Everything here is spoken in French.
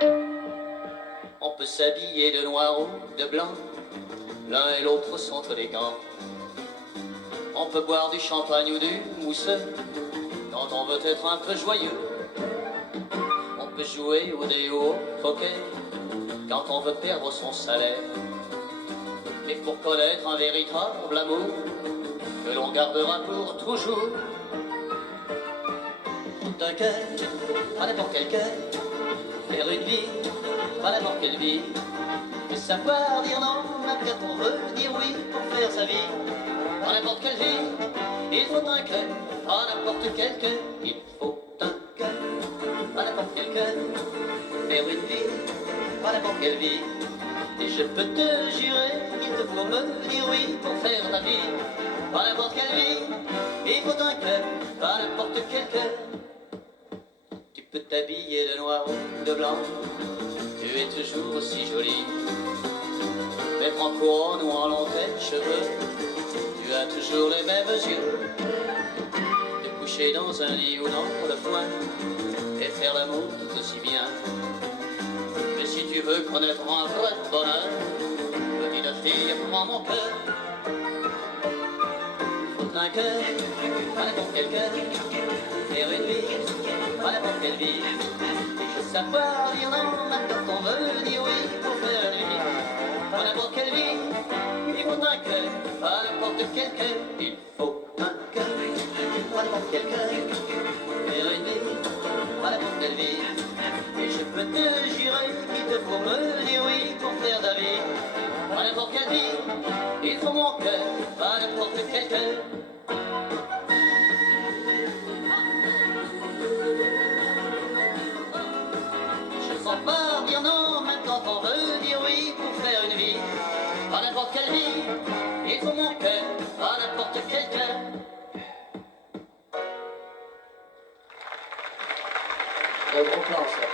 On peut s'habiller de noir ou de blanc, l'un et l'autre sont élégants. On peut boire du champagne ou du mousseux, quand on veut être un peu joyeux. On peut jouer au dé ou au poker, quand on veut perdre son salaire. Et pour connaître un véritable amour, que l'on gardera pour toujours. D'un cœur, à n'importe quel cœur, faire une vie, à n'importe quelle vie. Et savoir dire non, même quand on veut dire oui pour faire sa vie. À n'importe quelle vie, il faut un cœur, à n'importe quel cœur, il faut un cœur, à n'importe quel cœur, faire une vie, à n'importe quelle vie. Et je peux te jurer qu'il te faut me dire oui pour faire ta vie. À n'importe quelle vie, il faut un cœur, à n'importe quel cœur. Tu peux t'habiller de noir ou de blanc, tu es toujours aussi jolie. Mettre en couronne ou en long tes cheveux, tu as toujours les mêmes yeux. Te coucher dans un lit ou dans le foin, et faire l'amour tout aussi bien. Mais si tu veux connaître un vrai bonheur, petite fille, prends mon cœur. Faut un cœur, à n'importe quel cœur, faire une vie, à n'importe quelle vie. Et je savoir dire non, même quand on veut dire oui pour faire une vie. À n'importe quelle vie, il faut un cœur, à n'importe quel cœur, il faut un cœur, à n'importe quel cœur, faire une vie, à n'importe quelle vie. Et je peux te jurer qu'il te faut me dire oui pour faire ta vie. À n'importe quelle vie, il faut mon cœur, à n'importe quel cœur. Je sens pas dire non, même quand on veut dire oui pour faire une vie. À n'importe quelle vie, il faut mon cœur, à n'importe quel cœur. Gros plan, ça.